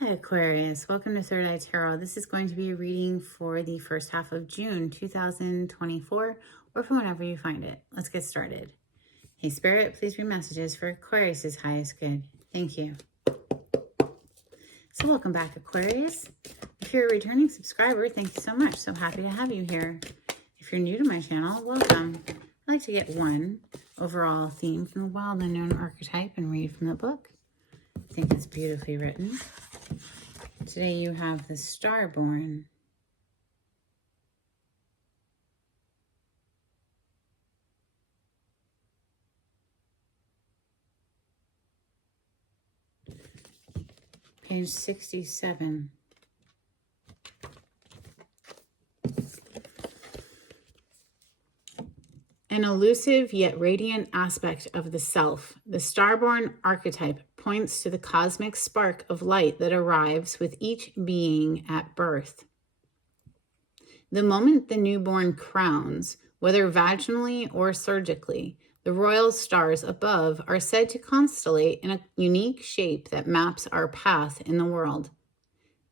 Hi Aquarius, welcome to Third Eye Tarot. This is going to be a reading for the first half of June 2024 or from whenever you find it. Let's get started. Hey Spirit, please read messages for Aquarius's highest good. Thank you. So welcome back Aquarius. If you're a returning subscriber, thank you so much. So happy to have you here. If you're new to my channel, welcome. I like to get one overall theme from the wild unknown archetype and read from the book. I think it's beautifully written. Today you have the Starborn. Page 67. An elusive yet radiant aspect of the self, the Starborn archetype points to the cosmic spark of light that arrives with each being at birth. The moment the newborn crowns, whether vaginally or surgically, the royal stars above are said to constellate in a unique shape that maps our path in the world.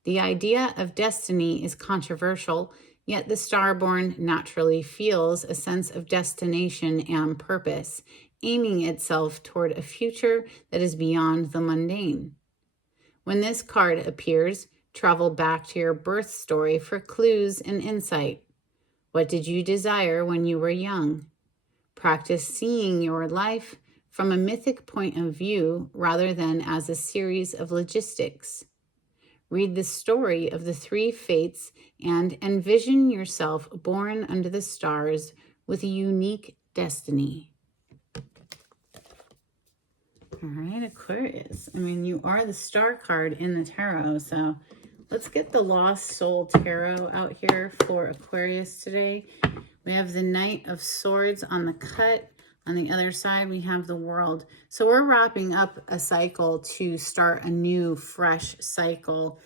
The idea of destiny is controversial, yet the Starborn naturally feels a sense of destination and purpose, aiming itself toward a future that is beyond the mundane. When this card appears, travel back to your birth story for clues and insight. What did you desire when you were young? Practice seeing your life from a mythic point of view rather than as a series of logistics. Read the story of the three fates and envision yourself born under the stars with a unique destiny. All right, Aquarius. I mean, you are the star card in the tarot, so let's get the Lost Soul Tarot out here for Aquarius today. We have the Knight of Swords on the cut. On the other side, we have the World. So we're wrapping up a cycle to start a new, fresh cycle.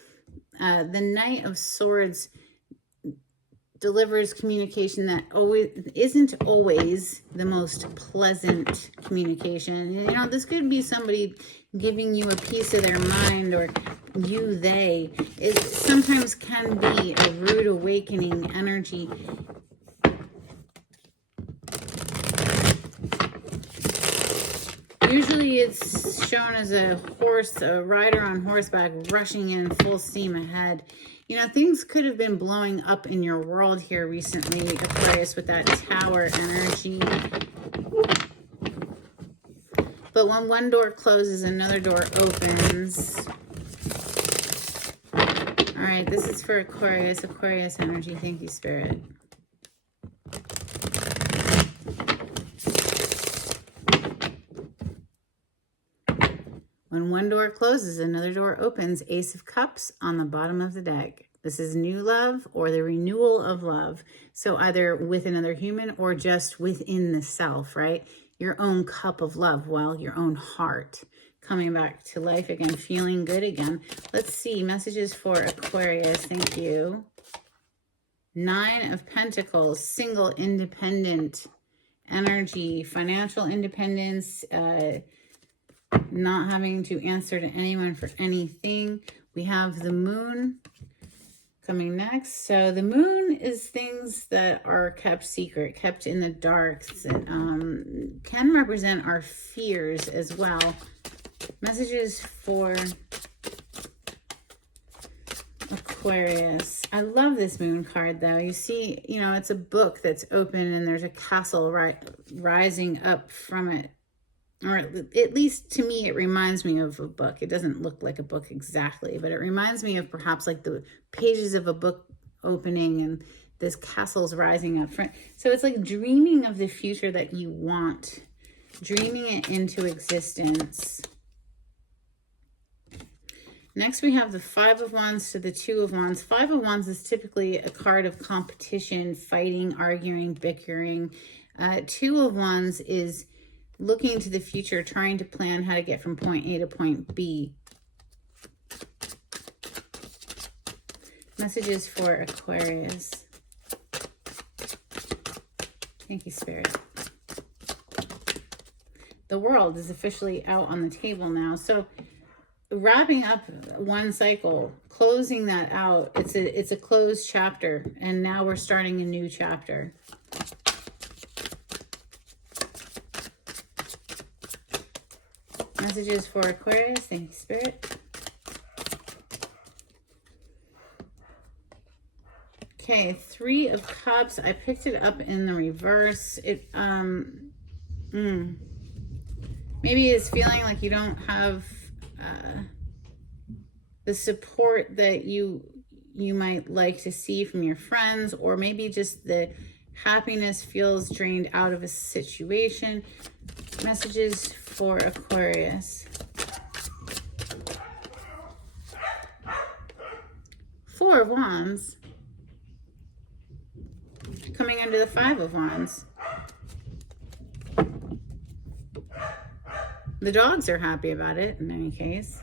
The Knight of Swords delivers communication that isn't always the most pleasant communication. You know, this could be somebody giving you a piece of their mind, or they. It sometimes can be a rude awakening energy. Usually it's shown as a rider on horseback rushing in full steam ahead. You know, things could have been blowing up in your world here recently, Aquarius, with that Tower energy. But when one door closes, another door opens. All right, this is for Aquarius energy. Thank you, Spirit. When one door closes, another door opens. Ace of Cups on the bottom of the deck. This is new love or the renewal of love. So either with another human or just within the self, right? Your own cup of love, your own heart coming back to life again, feeling good again. Let's see, messages for Aquarius. Thank you. Nine of Pentacles, single, independent energy, financial independence, not having to answer to anyone for anything. We have the Moon coming next. So the Moon is things that are kept secret, kept in the dark. Can represent our fears as well. Messages for Aquarius. I love this Moon card though. You see, you know, it's a book that's open and there's a castle rising up from it. Or at least to me, it reminds me of a book. It doesn't look like a book exactly, but it reminds me of perhaps like the pages of a book opening and this castle's rising up front. So it's like dreaming of the future that you want, dreaming it into existence. Next, we have the Five of Wands to the Two of Wands. Five of Wands is typically a card of competition, fighting, arguing, bickering. Two of Wands is looking to the future, trying to plan how to get from point A to point B. Messages for Aquarius. Thank you, Spirit. The World is officially out on the table now. So wrapping up one cycle, closing that out. It's a closed chapter, and now we're starting a new chapter. Messages for Aquarius. Thank you, Spirit. Okay, 3 of Cups. I picked it up in the reverse. Maybe it's feeling like you don't have the support that you might like to see from your friends, or maybe just the happiness feels drained out of a situation. Messages for Aquarius. 4 of Wands. Coming under the 5 of Wands. The dogs are happy about it in any case.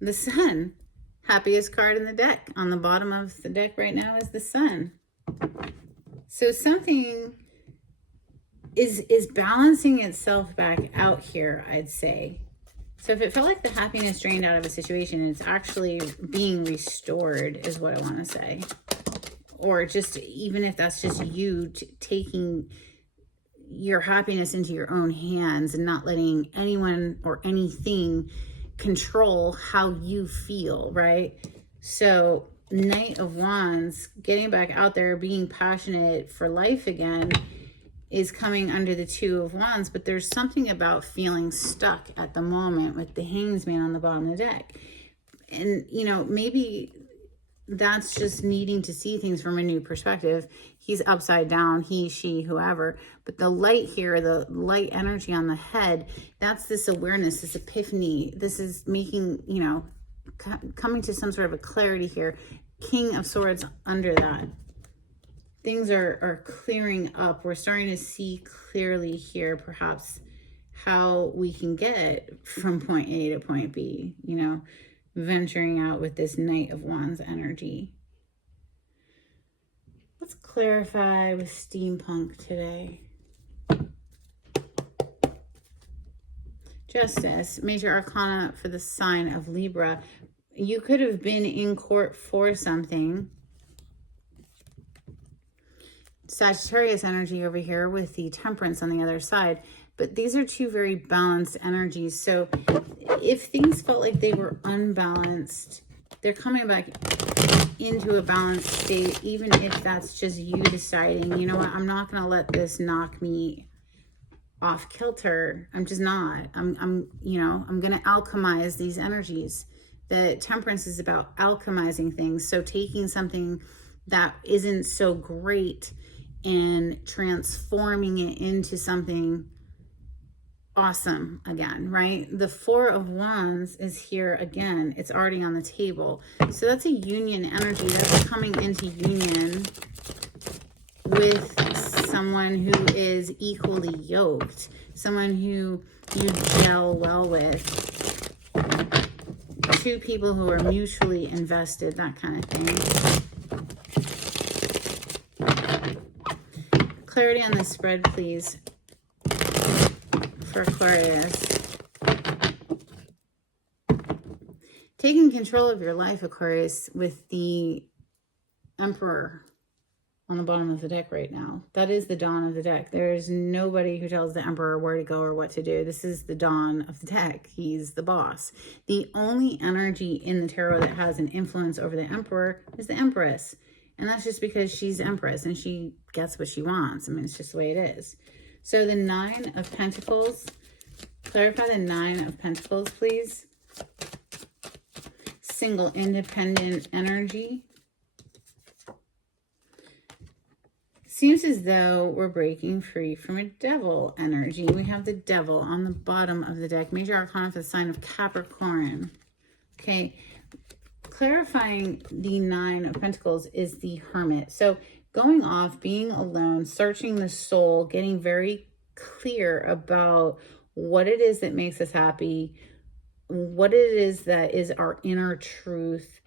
The Sun, happiest card in the deck. On the bottom of the deck right now is the Sun. So something is balancing itself back out here, I'd say. So if it felt like the happiness drained out of a situation, it's actually being restored is what I want to say. Or just, even if that's just you taking your happiness into your own hands and not letting anyone or anything control how you feel, right? So Knight of Wands, getting back out there, being passionate for life again, is coming under the 2 of Wands, but there's something about feeling stuck at the moment with the Hanged Man on the bottom of the deck. And, you know, maybe that's just needing to see things from a new perspective. He's upside down, he, she, whoever. But the light here, the light energy on the head, that's this awareness, this epiphany. This is making, you know, coming to some sort of a clarity here. King of Swords under that. Things are clearing up. We're starting to see clearly here, perhaps, how we can get from point A to point B, you know, venturing out with this Knight of Wands energy. Let's clarify with steampunk today. Justice, major arcana for the sign of Libra. You could have been in court for something. Sagittarius energy over here with the Temperance on the other side. But these are 2 very balanced energies. So if things felt like they were unbalanced, they're coming back into a balanced state, even if that's just you deciding, you know what, I'm not going to let this knock me off kilter. I'm just not. I'm going to alchemize these energies. The Temperance is about alchemizing things. So taking something that isn't so great and transforming it into something awesome again, right? The 4 of Wands is here again. It's already on the table. So that's a union energy. That's coming into union with someone who is equally yoked, someone who you gel well with, 2 people who are mutually invested, that kind of thing. Clarity on the spread, please, for Aquarius. Taking control of your life, Aquarius, with the Emperor on the bottom of the deck right now. That is the dawn of the deck. There's nobody who tells the Emperor where to go or what to do. This is the dawn of the deck. He's the boss. The only energy in the tarot that has an influence over the Emperor is the Empress. And that's just because she's Empress and she gets what she wants. I mean, it's just the way it is. So the 9 of Pentacles, clarify the 9 of Pentacles, please. Single, independent energy. Seems as though we're breaking free from a devil energy. We have the devil on the bottom of the deck. Major arcana for the sign of Capricorn. Okay. Clarifying the 9 of Pentacles is the Hermit. So going off, being alone, searching the soul, getting very clear about what it is that makes us happy, what it is that is our inner truth,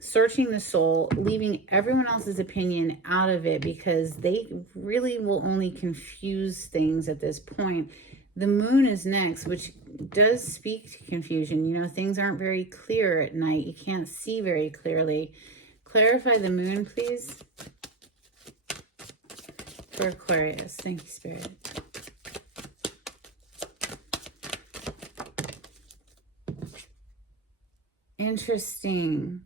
searching the soul, leaving everyone else's opinion out of it because they really will only confuse things at this point. The moon is next, which does speak to confusion. You know, things aren't very clear at night. You can't see very clearly. Clarify the moon, please, for Aquarius. Thank you, Spirit. Interesting.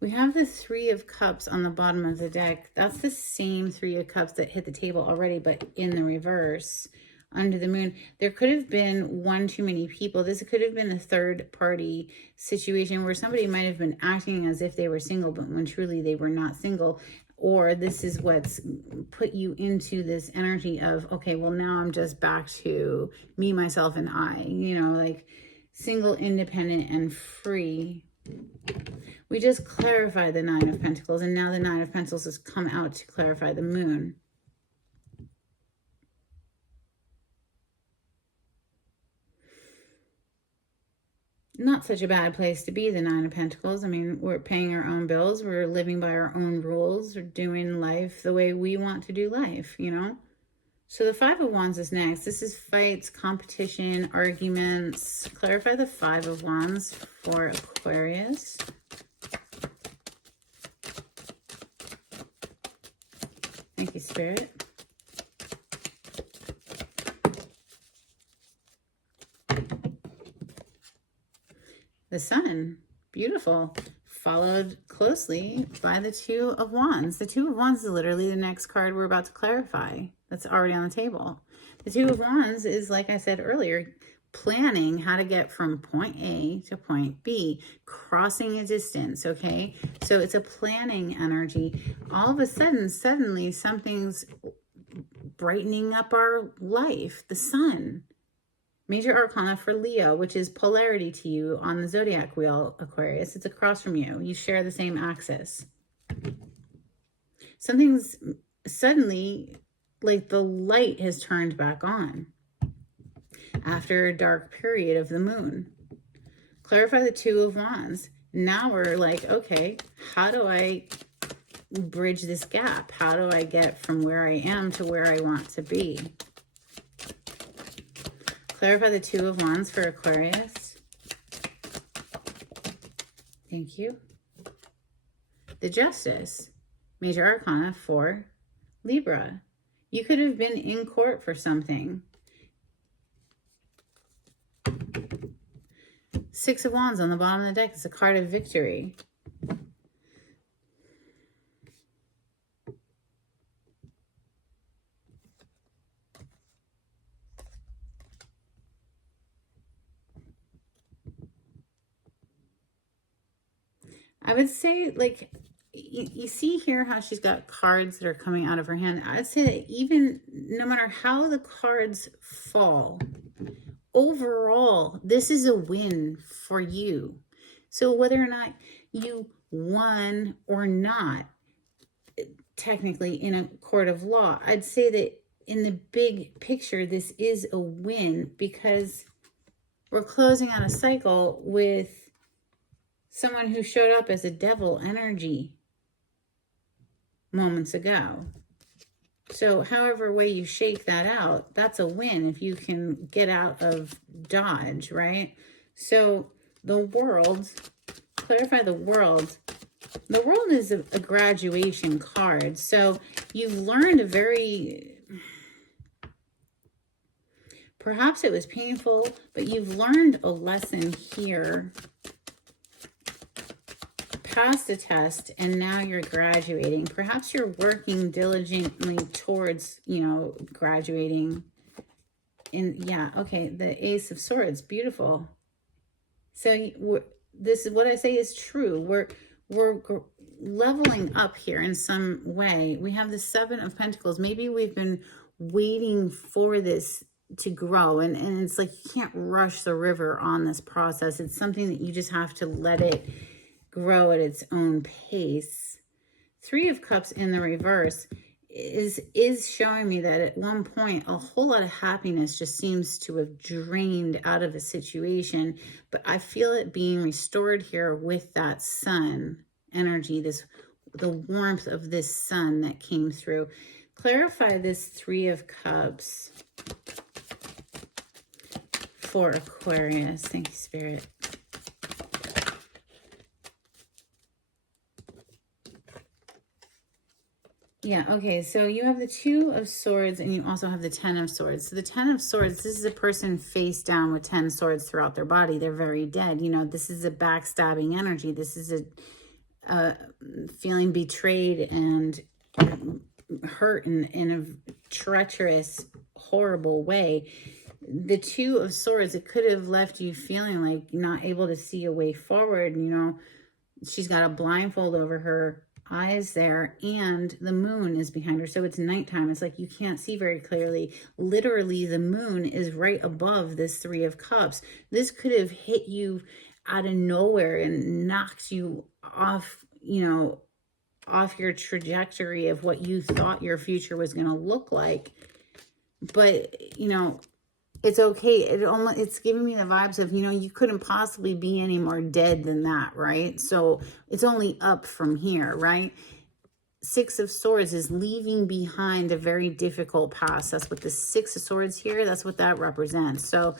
We have the Three of Cups on the bottom of the deck. That's the same Three of Cups that hit the table already, but in the reverse, under the moon. There could have been one too many people. This could have been a third party situation where somebody might have been acting as if they were single, but when truly they were not single. Or this is what's put you into this energy of, okay, well, now I'm just back to me, myself, and I, you know, like single, independent, and free. We just clarified the Nine of Pentacles, and now the Nine of Pentacles has come out to clarify the moon. Not such a bad place to be, the Nine of Pentacles. I mean, we're paying our own bills. We're living by our own rules. We're doing life the way we want to do life, you know? So the Five of Wands is next. This is fights, competition, arguments. Clarify the Five of Wands for Aquarius. Thank you, Spirit. The Sun, beautiful, followed closely by the Two of Wands. The Two of Wands is literally the next card we're about to clarify. That's already on the table. The Two of Wands is, like I said earlier, planning how to get from point A to point B, crossing a distance, okay? So it's a planning energy. All of a sudden, suddenly, something's brightening up our life. The Sun. Major Arcana for Leo, which is polarity to you on the zodiac wheel, Aquarius. It's across from you. You share the same axis. Something's suddenly, like the light has turned back on after a dark period of the moon. Clarify the Two of Wands. Now we're like, okay, how do I bridge this gap? How do I get from where I am to where I want to be? Clarify the Two of Wands for Aquarius. Thank you. The Justice. Major Arcana for Libra. You could have been in court for something. Six of Wands on the bottom of the deck is a card of victory. I would say, like, you see here how she's got cards that are coming out of her hand. I'd say that even no matter how the cards fall, overall, this is a win for you. So whether or not you won or not, technically in a court of law, I'd say that in the big picture, this is a win because we're closing out a cycle with someone who showed up as a devil energy moments ago. So however way you shake that out, that's a win if you can get out of Dodge, right? So the world, clarify the world. The world is a graduation card. So you've learned a very, perhaps it was painful, but you've learned a lesson here, passed a test, and now you're graduating. Perhaps you're working diligently towards, you know, graduating. And yeah, okay, the Ace of Swords, beautiful. So this is what I say is true. We're leveling up here in some way. We have the Seven of Pentacles. Maybe we've been waiting for this to grow, and it's like you can't rush the river on this process. It's something that you just have to let it grow at its own pace. Three of Cups in the reverse is showing me that at one point a whole lot of happiness just seems to have drained out of a situation, but I feel it being restored here with that sun energy, the warmth of this sun that came through. Clarify this Three of Cups for Aquarius. Thank you, Spirit. Yeah, okay, so you have the Two of Swords and you also have the Ten of Swords. So the Ten of Swords, this is a person face down with 10 swords throughout their body. They're very dead. You know, this is a backstabbing energy. This is a feeling betrayed and hurt in a treacherous, horrible way. The Two of Swords, it could have left you feeling like not able to see a way forward. You know, she's got a blindfold over her eyes there, and the moon is behind her, so it's nighttime. It's like you can't see very clearly. Literally, the moon is right above this Three of Cups. This could have hit you out of nowhere and knocked you off, you know, off your trajectory of what you thought your future was going to look like. But, you know, it's okay. It's giving me the vibes of, you know, you couldn't possibly be any more dead than that, right? So it's only up from here, right? Six of Swords is leaving behind a very difficult past. That's what the Six of Swords here, that's what that represents. So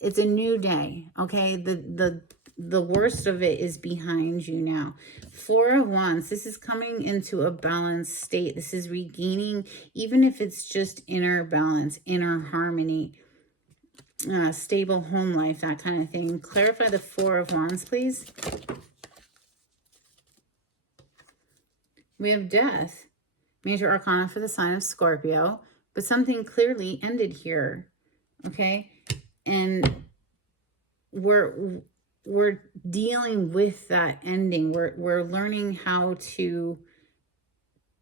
it's a new day, okay? The worst of it is behind you now. Four of Wands, this is coming into a balanced state. This is regaining, even if it's just inner balance, inner harmony, stable home life, that kind of thing. Clarify the Four of Wands, please. We have Death, major arcana for the sign of Scorpio, but something clearly ended here, okay? And we're dealing with that ending. We're learning how to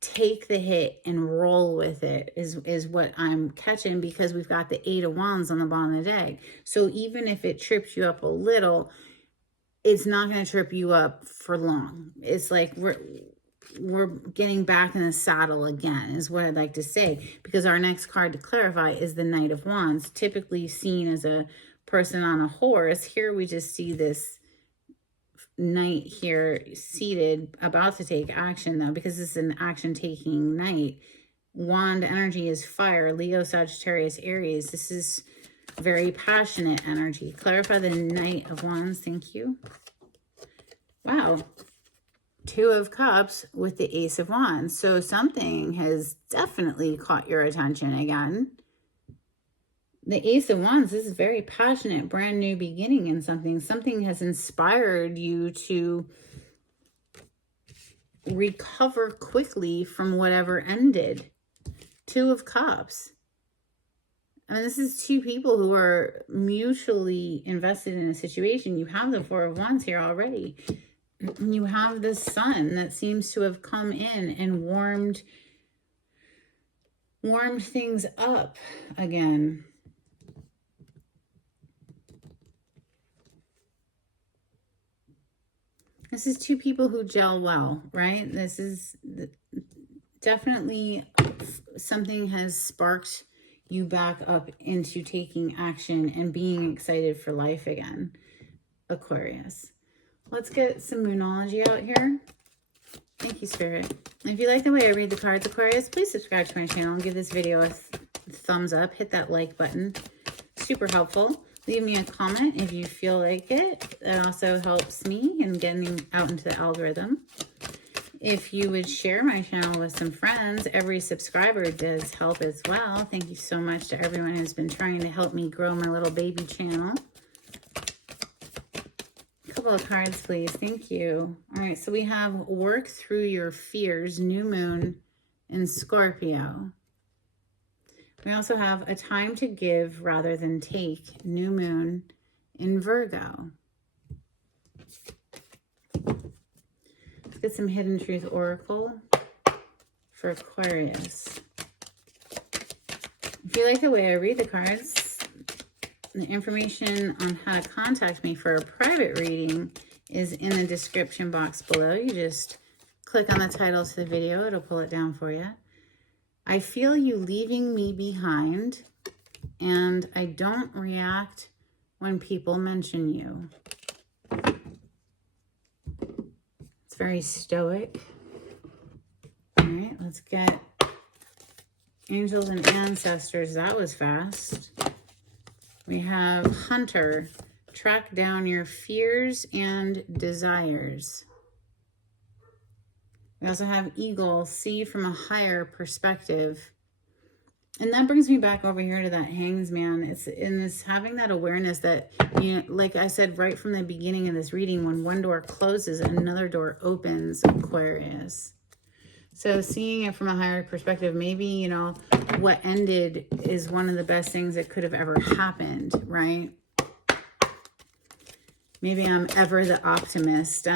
take the hit and roll with it is what I'm catching, because we've got the Eight of Wands on the bottom of the deck. So even if it trips you up a little, it's not going to trip you up for long. It's like we're getting back in the saddle again, is what I'd like to say, because our next card to clarify is the Knight of Wands, typically seen as a person on a horse. Here we just see this knight here seated, about to take action, though, because this is an action-taking knight. Wand energy is fire, Leo, Sagittarius, Aries. This is very passionate energy. Clarify the Knight of Wands. Thank you. Wow. Two of Cups with the Ace of Wands. So something has definitely caught your attention again. The Ace of Wands, this is very passionate, brand new beginning in something. Something has inspired you to recover quickly from whatever ended. Two of Cups. I mean, this is two people who are mutually invested in a situation. You have the Four of Wands here already. You have the Sun that seems to have come in and warmed things up again. This is two people who gel well, right? This is definitely something has sparked you back up into taking action and being excited for life again, Aquarius. Let's get some Moonology out here. Thank you, Spirit. If you like the way I read the cards, Aquarius, please subscribe to my channel and give this video a thumbs up. Hit that like button. Super helpful. Leave me a comment if you feel like it. That also helps me in getting out into the algorithm. If you would share my channel with some friends, every subscriber does help as well. Thank you so much to everyone who's been trying to help me grow my little baby channel. A couple of cards, please. Thank you. All right, so we have Work Through Your Fears, New Moon in Scorpio. We also have A Time to Give Rather Than Take, New Moon in Virgo. Let's get some Hidden Truth Oracle for Aquarius. If you like the way I read the cards, the information on how to contact me for a private reading is in the description box below. You just click on the title to the video. It'll pull it down for you. I feel you leaving me behind, and I don't react when people mention you. It's very stoic. All right, let's get Angels and Ancestors. That was fast. We have Hunter, track down your fears and desires. We also have Eagle, see from a higher perspective. And that brings me back over here to that Hangsman. It's having that awareness that, you know, like I said right from the beginning of this reading, when one door closes, another door opens, Aquarius. So seeing it from a higher perspective, maybe, you know, what ended is one of the best things that could have ever happened, right? Maybe I'm ever the optimist.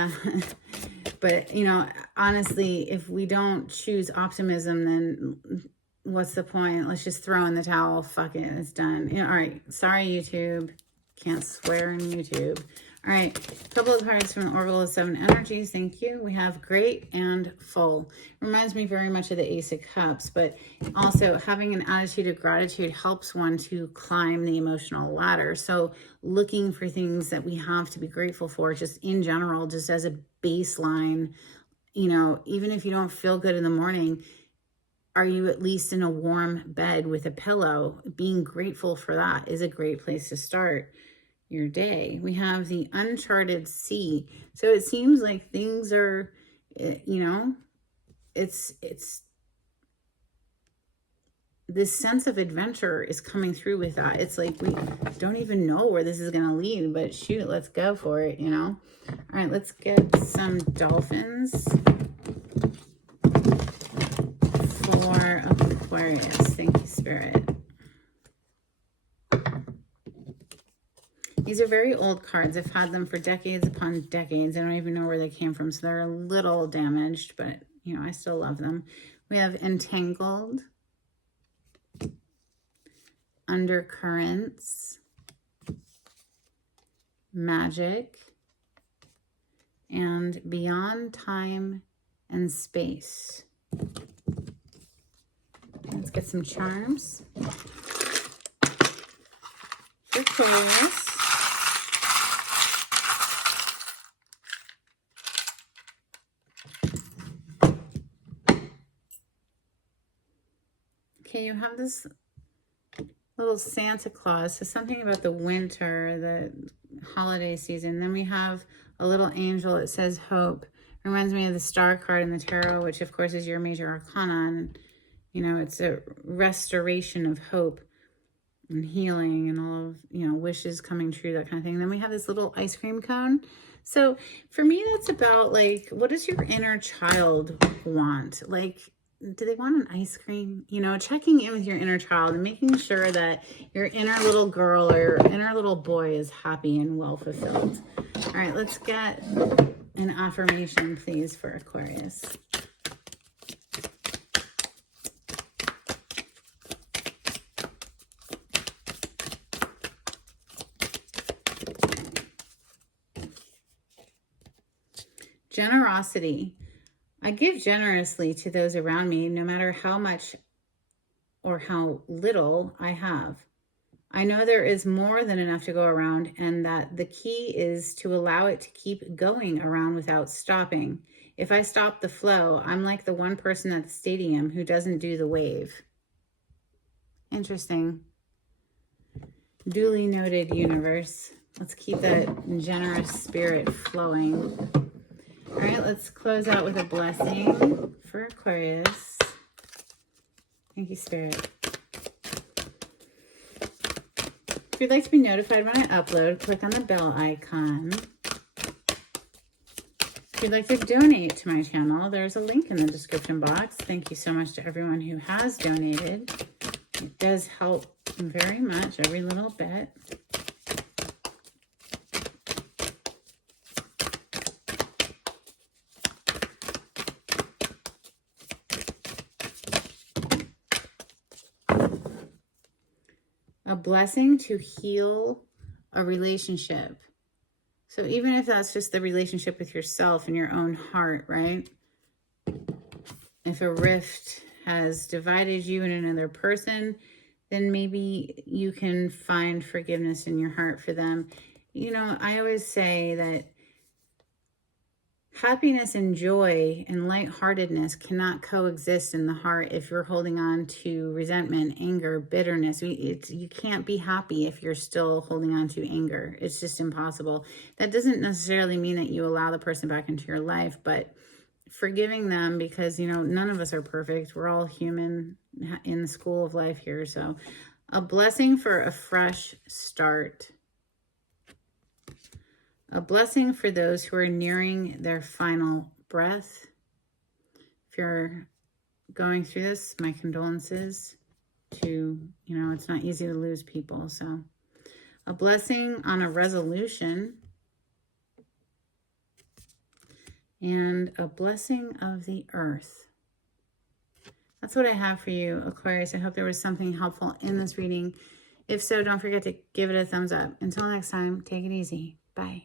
But, you know, honestly, if we don't choose optimism, then what's the point? Let's just throw in the towel. Fuck it. It's done. You know, all right. Sorry, YouTube. Can't swear on YouTube. All right. A couple of cards from the Oracle of Seven Energies. Thank you. We have great and full. Reminds me very much of the Ace of Cups, but also having an attitude of gratitude helps one to climb the emotional ladder. So looking for things that we have to be grateful for, just in general, just as a baseline, you know, even if you don't feel good in the morning, are you at least in a warm bed with a pillow? Being grateful for that is a great place to start your day. We have the uncharted sea. So it seems like things are, you know, it's this sense of adventure is coming through with that. It's like we don't even know where this is going to lead, but shoot, let's go for it, you know? All right, let's get some dolphins for Aquarius. Thank you, Spirit. These are very old cards. I've had them for decades upon decades. I don't even know where they came from, so they're a little damaged, but, you know, I still love them. We have Entangled, Undercurrents, Magic, and Beyond Time and Space. Let's get some charms for Aquarius. Okay, you have this little Santa Claus. So something about the winter, the holiday season. Then we have a little angel. It says hope. Reminds me of the star card in the tarot, which of course is your major arcana. And, you know, it's a restoration of hope and healing and all of, you know, wishes coming true, that kind of thing. Then we have this little ice cream cone. So for me, that's about like, what does your inner child want? Like, do they want an ice cream? You know, checking in with your inner child and making sure that your inner little girl or your inner little boy is happy and well fulfilled. All right, let's get an affirmation, please, for Aquarius. Generosity. I give generously to those around me, no matter how much or how little I have. I know there is more than enough to go around, and that the key is to allow it to keep going around without stopping. If I stop the flow, I'm like the one person at the stadium who doesn't do the wave. Interesting. Duly noted, universe. Let's keep that generous spirit flowing. All right, let's close out with a blessing for Aquarius. Thank you, Spirit. If you'd like to be notified when I upload, click on the bell icon. If you'd like to donate to my channel, there's a link in the description box. Thank you so much to everyone who has donated. It does help very much, every little bit. A blessing to heal a relationship. So even if that's just the relationship with yourself and your own heart, right? If a rift has divided you and another person, then maybe you can find forgiveness in your heart for them. You know, I always say that Happiness and joy and lightheartedness cannot coexist in the heart if you're holding on to resentment, anger, bitterness. You can't be happy if you're still holding on to anger. It's just impossible. That doesn't necessarily mean that you allow the person back into your life, but forgiving them, because, you know, none of us are perfect. We're all human in the school of life here. So a blessing for a fresh start. A blessing for those who are nearing their final breath. If you're going through this, my condolences to, you know, it's not easy to lose people. So a blessing on a resolution. And a blessing of the earth. That's what I have for you, Aquarius. I hope there was something helpful in this reading. If so, don't forget to give it a thumbs up. Until next time, take it easy. Bye.